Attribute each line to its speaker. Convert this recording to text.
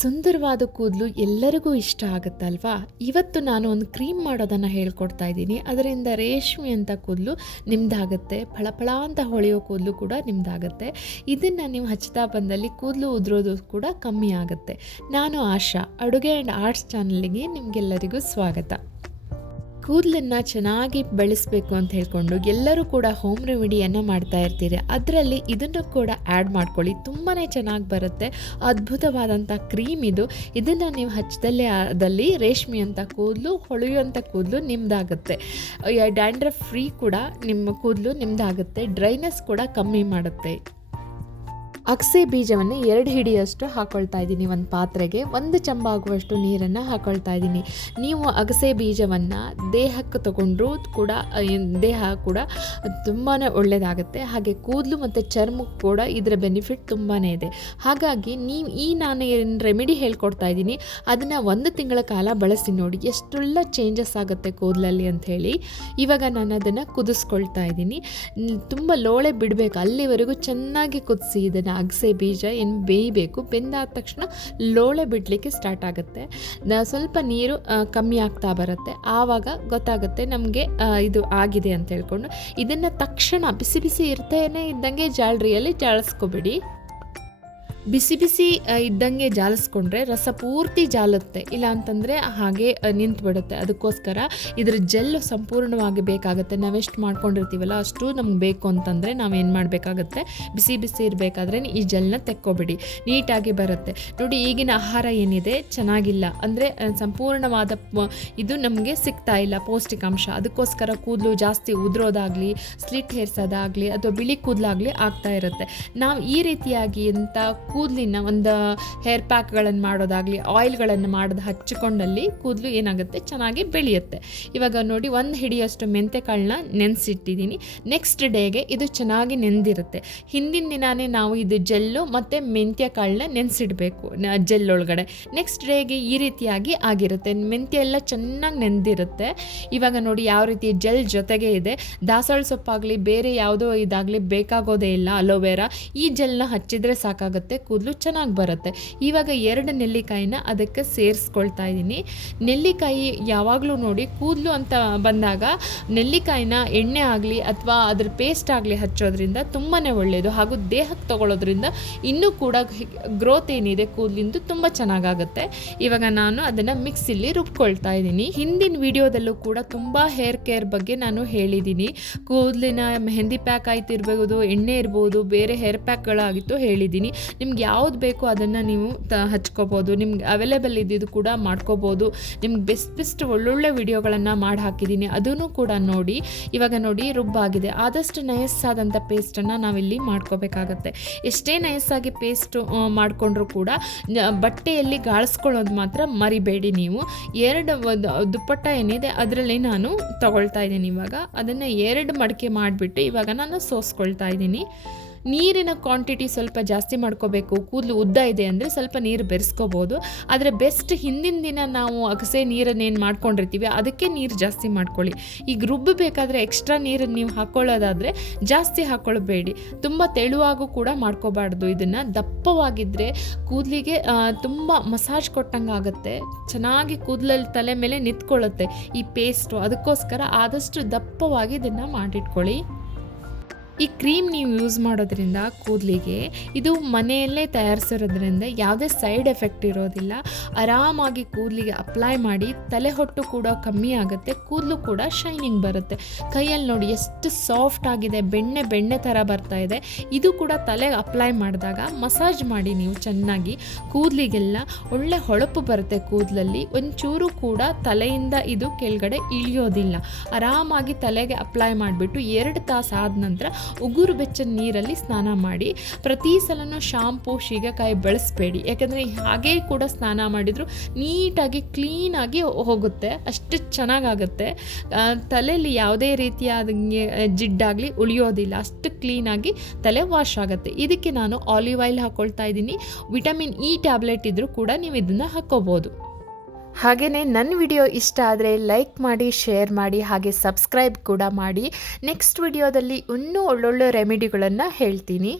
Speaker 1: ಸುಂದರವಾದ ಕೂದಲು ಎಲ್ಲರಿಗೂ ಇಷ್ಟ ಆಗುತ್ತಲ್ವಾ? ಇವತ್ತು ನಾನು ಒಂದು ಕ್ರೀಮ್ ಮಾಡೋದನ್ನು ಹೇಳ್ಕೊಡ್ತಾ ಇದ್ದೀನಿ. ಅದರಿಂದ ರೇಷ್ಮೆ ಅಂತ ಕೂದಲು ನಿಮ್ಮದಾಗುತ್ತೆ ಫಳಫಳ ಅಂತ ಹೊಳೆಯೋ ಕೂದಲು ಕೂಡ ನಿಮ್ಮದಾಗುತ್ತೆ ಇದನ್ನು ನೀವು ಹಚ್ತಾ ಬಂದಲ್ಲಿ ಕೂದಲು ಉದುರೋದು ಕೂಡ ಕಮ್ಮಿ ಆಗುತ್ತೆ. ನಾನು ಆಶಾ. ಅಡುಗೆ ಆ್ಯಂಡ್ ಆರ್ಟ್ಸ್ ಚಾನಲ್ಗೆ ನಿಮಗೆಲ್ಲರಿಗೂ ಸ್ವಾಗತ. ಕೂದಲನ್ನು ಚೆನ್ನಾಗಿ ಬೆಳೆಸಬೇಕು ಅಂತ ಹೇಳ್ಕೊಂಡು ಎಲ್ಲರೂ ಕೂಡ ಹೋಮ್ ರೆಮಿಡಿಯನ್ನು ಮಾಡ್ತಾ ಇರ್ತೀರಿ. ಅದರಲ್ಲಿ ಇದನ್ನು ಕೂಡ ಆ್ಯಡ್ ಮಾಡ್ಕೊಳ್ಳಿ. ತುಂಬಾ ಚೆನ್ನಾಗಿ ಬರುತ್ತೆ. ಅದ್ಭುತವಾದಂಥ ಕ್ರೀಮ್ ಇದು. ಇದನ್ನು ನೀವು ಹಚ್ಚದಲ್ಲೇ ಆದಲ್ಲಿ ರೇಷ್ಮೆ ಅಂತ ಕೂದಲು ಹೊಳೆಯುವಂಥ ಕೂದಲು ನಿಮ್ಮದಾಗುತ್ತೆ ಡ್ಯಾಂಡ್ರಫ್ ಫ್ರೀ ಕೂಡ ನಿಮ್ಮ ಕೂದಲು ನಿಮ್ಮದಾಗುತ್ತೆ ಡ್ರೈನೆಸ್ ಕೂಡ ಕಮ್ಮಿ ಮಾಡುತ್ತೆ. ಅಗಸೆ ಬೀಜವನ್ನು ಎರಡು ಹಿಡಿಯಷ್ಟು ಹಾಕೊಳ್ತಾ ಇದ್ದೀನಿ. ಒಂದು ಪಾತ್ರೆಗೆ ಒಂದು ಚಂಬ ಆಗುವಷ್ಟು ನೀರನ್ನು ಹಾಕೊಳ್ತಾ ಇದ್ದೀನಿ. ನೀವು ಅಗಸೆ ಬೀಜವನ್ನು ದೇಹಕ್ಕೆ ತಗೊಂಡ್ರೂ ಕೂಡ ದೇಹ ಕೂಡ ತುಂಬಾ ಒಳ್ಳೆಯದಾಗುತ್ತೆ ಹಾಗೆ ಕೂದಲು ಮತ್ತು ಚರ್ಮಕ್ಕೆ ಕೂಡ ಇದರ ಬೆನಿಫಿಟ್ ತುಂಬಾ ಇದೆ. ಹಾಗಾಗಿ ನೀವು ಈ ನಾನು ಏನು ರೆಮಿಡಿ ಹೇಳ್ಕೊಡ್ತಾ ಇದ್ದೀನಿ. ಅದನ್ನು ಒಂದು ತಿಂಗಳ ಕಾಲ ಬಳಸಿ ನೋಡಿ ಎಷ್ಟೆಲ್ಲ ಚೇಂಜಸ್ ಆಗುತ್ತೆ ಕೂದಲಲ್ಲಿ ಅಂಥೇಳಿ ಇವಾಗ ನಾನು ಅದನ್ನು ಕುದಿಸ್ಕೊಳ್ತಾ ಇದ್ದೀನಿ. ತುಂಬ ಲೋಳೆ ಬಿಡಬೇಕು. ಅಲ್ಲಿವರೆಗೂ ಚೆನ್ನಾಗಿ ಕುದಿಸಿ ಇದನ್ನು ಅಗಸೆ ಬೀಜ ಏನು ಬೇಯಬೇಕು. ಬೆಂದಾದ ತಕ್ಷಣ ಲೋಳೆ ಬಿಡಲಿಕ್ಕೆ ಸ್ಟಾರ್ಟ್ ಆಗುತ್ತೆ. ಸ್ವಲ್ಪ ನೀರು ಕಮ್ಮಿ ಆಗ್ತಾ ಬರುತ್ತೆ. ಆವಾಗ ಗೊತ್ತಾಗುತ್ತೆ ನಮಗೆ ಇದು ಆಗಿದೆ ಅಂತ ಹೇಳ್ಕೊಂಡು. ಇದನ್ನು ತಕ್ಷಣ ಬಿಸಿ ಬಿಸಿ ಇರ್ತೇನೆ ಇದ್ದಂಗೆ ಜಾಲರಿಯಲ್ಲಿ ಜಾಳಿಸ್ಕೊಬೇಡಿ. ಬಿಸಿ ಬಿಸಿ ಇದ್ದಂಗೆ ಜಾಲಿಸ್ಕೊಂಡ್ರೆ ರಸ ಪೂರ್ತಿ ಜಾಲುತ್ತೆ. ಇಲ್ಲ ಅಂತಂದರೆ ಹಾಗೆ ನಿಂತು ಬಿಡುತ್ತೆ ಅದಕ್ಕೋಸ್ಕರ ಇದ್ರ ಜೆಲ್ ಸಂಪೂರ್ಣವಾಗಿ ಬೇಕಾಗುತ್ತೆ. ನಾವೆಷ್ಟು ಮಾಡ್ಕೊಂಡಿರ್ತೀವಲ್ಲ ಅಷ್ಟು ನಮ್ಗೆ ಬೇಕು ಅಂತಂದರೆ ನಾವೇನು ಮಾಡಬೇಕಾಗುತ್ತೆ? ಬಿಸಿ ಬಿಸಿ ಇರಬೇಕಾದ್ರೆ ಈ ಜೆಲ್ನ ತೆಕ್ಕೊಬಿಡಿ. ನೀಟಾಗಿ ಬರುತ್ತೆ. ನೋಡಿ, ಈಗಿನ ಆಹಾರ ಏನಿದೆ? ಚೆನ್ನಾಗಿಲ್ಲ. ಅಂದರೆ ಸಂಪೂರ್ಣವಾದ ಇದು ನಮಗೆ ಸಿಗ್ತಾ ಇಲ್ಲ ಪೌಷ್ಟಿಕಾಂಶ. ಅದಕ್ಕೋಸ್ಕರ ಕೂದಲು ಜಾಸ್ತಿ ಉದುರೋದಾಗಲಿ, ಸ್ಲಿಟ್ ಹೇರ್ಸೋದಾಗಲಿ ಅಥವಾ ಬಿಳಿ ಕೂದಲಾಗಲಿ ಆಗ್ತಾ ಇರುತ್ತೆ. ನಾವು ಈ ರೀತಿಯಾಗಿ ಅಂತ ಕೂದಲಿನ ಒಂದು ಹೇರ್ ಪ್ಯಾಕ್ಗಳನ್ನು ಮಾಡೋದಾಗಲಿ ಆಯಿಲ್ಗಳನ್ನು ಮಾಡೋದು ಹಚ್ಚಿಕೊಂಡಲ್ಲಿ ಕೂದಲು ಏನಾಗುತ್ತೆ? ಚೆನ್ನಾಗಿ ಬೆಳೆಯುತ್ತೆ. ಇವಾಗ ನೋಡಿ, ಒಂದು ಹಿಡಿಯಷ್ಟು ಮೆಂತೆಕಾಳನ್ನ ನೆನೆಸಿಟ್ಟಿದ್ದೀನಿ ನೆಕ್ಸ್ಟ್ ಡೇಗೆ ಇದು ಚೆನ್ನಾಗಿ ನೆಂದಿರುತ್ತೆ. ಹಿಂದಿನ ದಿನಾನೇ ನಾವು ಇದು ಜೆಲ್ಲು ಮತ್ತು ಮೆಂತ್ಯ ಕಾಳನ್ನ ನೆನೆಸಿಡಬೇಕು ಜೆಲ್ಲೊಳಗಡೆ. ನೆಕ್ಸ್ಟ್ ಡೇಗೆ ಈ ರೀತಿಯಾಗಿ ಆಗಿರುತ್ತೆ. ಮೆಂತ್ಯ ಎಲ್ಲ ಚೆನ್ನಾಗಿ ನೆಂದಿರುತ್ತೆ. ಇವಾಗ ನೋಡಿ, ಯಾವ ರೀತಿ ಜೆಲ್ ಜೊತೆಗೆ ಇದೆ. ದಾಸವಾಳ ಸೊಪ್ಪಾಗಲಿ, ಬೇರೆ ಯಾವುದೋ ಇದಾಗಲಿ ಬೇಕಾಗೋದೇ ಇಲ್ಲ, ಅಲೋವೆರಾ. ಈ ಜೆಲ್ನ ಹಚ್ಚಿದ್ರೆ ಸಾಕಾಗುತ್ತೆ. ಕೂದಲು ಚೆನ್ನಾಗಿ ಬರುತ್ತೆ. ಇವಾಗ ಎರಡು ನೆಲ್ಲಿಕಾಯಿನ ಅದಕ್ಕೆ ಸೇರಿಸ್ಕೊಳ್ತಾ ಇದ್ದೀನಿ ನೆಲ್ಲಿಕಾಯಿ ಯಾವಾಗಲೂ ನೋಡಿ ಕೂದಲು ಅಂತ ಬಂದಾಗ ನೆಲ್ಲಿಕಾಯಿನ ಎಣ್ಣೆ ಆಗಲಿ ಅಥವಾ ಅದ್ರ ಪೇಸ್ಟ್ ಆಗಲಿ ಹಚ್ಚೋದ್ರಿಂದ ತುಂಬಾ ಒಳ್ಳೆಯದು ಹಾಗೂ ದೇಹಕ್ಕೆ ತಗೊಳ್ಳೋದ್ರಿಂದ ಇನ್ನೂ ಕೂಡ ಗ್ರೋತ್ ಏನಿದೆ ಕೂದಲಿಂದು ತುಂಬ ಚೆನ್ನಾಗಾಗುತ್ತೆ. ಇವಾಗ ನಾನು ಅದನ್ನು ಮಿಕ್ಸಿಲಿ ರುಬ್ಕೊಳ್ತಾ ಇದ್ದೀನಿ ಹಿಂದಿನ ವಿಡಿಯೋದಲ್ಲೂ ಕೂಡ ತುಂಬ ಹೇರ್ ಕೇರ್ ಬಗ್ಗೆ ನಾನು ಹೇಳಿದ್ದೀನಿ ಕೂದಲಿನ ಮೆಹಂದಿ ಪ್ಯಾಕ್ ಆಯ್ತಿರ್ಬೋದು, ಎಣ್ಣೆ ಇರ್ಬೋದು, ಬೇರೆ ಹೇರ್ ಪ್ಯಾಕ್ಗಳಾಗಿತ್ತು ಹೇಳಿದ್ದೀನಿ ನಿಮ್ಗೆ ಯಾವ್ದು ಬೇಕೋ ಅದನ್ನು ನೀವು ತ ಹಚ್ಕೋಬೋದು. ನಿಮ್ಗೆ ಅವೈಲೇಬಲ್ ಇದ್ದಿದ್ದು ಕೂಡ ಮಾಡ್ಕೋಬೋದು. ನಿಮ್ಗೆ ಬೆಸ್ಟ್ ಬೆಸ್ಟ್ ಒಳ್ಳೊಳ್ಳೆ ವಿಡಿಯೋಗಳನ್ನು ಮಾಡಿ ಹಾಕಿದ್ದೀನಿ ಅದನ್ನು ಕೂಡ ನೋಡಿ. ಇವಾಗ ನೋಡಿ ರುಬ್ಬಾಗಿದೆ. ಆದಷ್ಟು ನಯಸ್ಸಾದಂಥ ಪೇಸ್ಟನ್ನು ನಾವಿಲ್ಲಿ ಮಾಡ್ಕೋಬೇಕಾಗತ್ತೆ. ಎಷ್ಟೇ ನಯಸ್ಸಾಗಿ ಪೇಸ್ಟ್ ಮಾಡಿಕೊಂಡ್ರೂ ಕೂಡ ಬಟ್ಟೆಯಲ್ಲಿ ಗಾಳಿಸ್ಕೊಳ್ಳೋದು ಮಾತ್ರ ಮರಿಬೇಡಿ ನೀವು. ಎರಡು ದುಪ್ಪಟ್ಟ ಏನಿದೆ ಅದರಲ್ಲಿ ನಾನು ತಗೊಳ್ತಾ ಇದ್ದೀನಿ ಇವಾಗ. ಅದನ್ನು ಎರಡು ಮಡಿಕೆ ಮಾಡಿಬಿಟ್ಟು ಇವಾಗ ನಾನು ಸೋಸ್ಕೊಳ್ತಾ ಇದ್ದೀನಿ. ನೀರಿನ ಕ್ವಾಂಟಿಟಿ ಸ್ವಲ್ಪ ಜಾಸ್ತಿ ಮಾಡ್ಕೋಬೇಕು. ಕೂದಲು ಉದ್ದ ಇದೆ ಅಂದರೆ ಸ್ವಲ್ಪ ನೀರು ಬೆರೆಸ್ಕೋಬೋದು. ಆದರೆ ಬೆಸ್ಟ್ ಹಿಂದಿನ ದಿನ ನಾವು ಅಗಸೆ ನೀರನ್ನೇನು ಮಾಡ್ಕೊಂಡಿರ್ತೀವಿ, ಅದಕ್ಕೆ ನೀರು ಜಾಸ್ತಿ ಮಾಡ್ಕೊಳ್ಳಿ. ಈಗ ರುಬ್ಬಬೇಕಾದ್ರೆ ಎಕ್ಸ್ಟ್ರಾ ನೀರನ್ನು ನೀವು ಹಾಕ್ಕೊಳ್ಳೋದಾದರೆ ಜಾಸ್ತಿ ಹಾಕ್ಕೊಳ್ಬೇಡಿ ತುಂಬ ತೆಳುವಾಗೂ ಕೂಡ ಮಾಡ್ಕೋಬಾರ್ದು. ಇದನ್ನು ದಪ್ಪವಾಗಿದ್ದರೆ ಕೂದಲಿಗೆ ತುಂಬ ಮಸಾಜ್ ಕೊಟ್ಟಂಗೆ ಆಗುತ್ತೆ. ಚೆನ್ನಾಗಿ ಕೂದಲಲ್ಲಿ ತಲೆ ಮೇಲೆ ನಿಂತ್ಕೊಳ್ಳುತ್ತೆ ಈ ಪೇಸ್ಟು ಅದಕ್ಕೋಸ್ಕರ ಆದಷ್ಟು ದಪ್ಪವಾಗಿ ಇದನ್ನು ಮಾಡಿಟ್ಕೊಳ್ಳಿ. ಈ ಕ್ರೀಮ್ ನೀವು ಯೂಸ್ ಮಾಡೋದ್ರಿಂದ ಕೂದಲಿಗೆ ಇದು ಮನೆಯಲ್ಲೇ ತಯಾರಿಸಿರೋದ್ರಿಂದ ಯಾವುದೇ ಸೈಡ್ ಎಫೆಕ್ಟ್ ಇರೋದಿಲ್ಲ. ಆರಾಮಾಗಿ ಕೂದಲಿಗೆ ಅಪ್ಲೈ ಮಾಡಿ ತಲೆ ಹೊಟ್ಟು ಕೂಡ ಕಮ್ಮಿ ಆಗುತ್ತೆ, ಕೂದಲು ಕೂಡ ಶೈನಿಂಗ್ ಬರುತ್ತೆ. ಕೈಯಲ್ಲಿ ನೋಡಿ ಎಷ್ಟು ಸಾಫ್ಟ್ ಆಗಿದೆ, ಬೆಣ್ಣೆ ಬೆಣ್ಣೆ ಥರ ಬರ್ತಾ ಇದೆ. ಇದು ಕೂಡ ತಲೆಗೆ ಅಪ್ಲೈ ಮಾಡಿದಾಗ ಮಸಾಜ್ ಮಾಡಿ ನೀವು ಚೆನ್ನಾಗಿ. ಕೂದಲಿಗೆಲ್ಲ ಒಳ್ಳೆ ಹೊಳಪು ಬರುತ್ತೆ ಕೂದಲಲ್ಲಿ, ಒಂಚೂರು ಕೂಡ ತಲೆಯಿಂದ ಇದು ಕೆಳಗಡೆ ಇಳಿಯೋದಿಲ್ಲ. ಆರಾಮಾಗಿ ತಲೆಗೆ ಅಪ್ಲೈ ಮಾಡಿಬಿಟ್ಟು ಎರಡು ತಾಸು ಆದ ನಂತರ ಉಗುರು ಬೆಚ್ಚದ ನೀರಲ್ಲಿ ಸ್ನಾನ ಮಾಡಿ, ಪ್ರತಿ ಸಲನೂ ಶಾಂಪು ಶೀಗೆಕಾಯಿ ಬಳಸಬೇಡಿ. ಯಾಕಂದರೆ ಹಾಗೇ ಕೂಡ ಸ್ನಾನ ಮಾಡಿದರೂ ನೀಟಾಗಿ, ಕ್ಲೀನಾಗಿ ಹೋಗುತ್ತೆ, ಅಷ್ಟು ಚೆನ್ನಾಗಾಗುತ್ತೆ. ತಲೆಯಲ್ಲಿ ಯಾವುದೇ ರೀತಿಯಾದ ಜಿಡ್ಡಾಗಲಿ ಉಳಿಯೋದಿಲ್ಲ, ಅಷ್ಟು ಕ್ಲೀನಾಗಿ ತಲೆ ವಾಶ್ ಆಗುತ್ತೆ. ಇದಕ್ಕೆ ನಾನು ಆಲಿವ್ ಆಯಿಲ್ ಹಾಕ್ಕೊಳ್ತಾ ಇದ್ದೀನಿ. ವಿಟಮಿನ್ ಇ ಟ್ಯಾಬ್ಲೆಟ್ ಇದ್ದರೂ ಕೂಡ ನೀವು ಇದನ್ನು ಹಾಕ್ಕೋಬೋದು ಹಾಗೆಯೇ ನನ್ನ ವಿಡಿಯೋ ಇಷ್ಟ ಆದರೆ ಲೈಕ್ ಮಾಡಿ, ಶೇರ್ ಮಾಡಿ, ಹಾಗೆ ಸಬ್ಸ್ಕ್ರೈಬ್ ಕೂಡ ಮಾಡಿ. ನೆಕ್ಸ್ಟ್ ವಿಡಿಯೋದಲ್ಲಿ ಇನ್ನೂ ಒಳ್ಳೊಳ್ಳೆ ರೆಮಿಡಿಗಳನ್ನು ಹೇಳ್ತೀನಿ.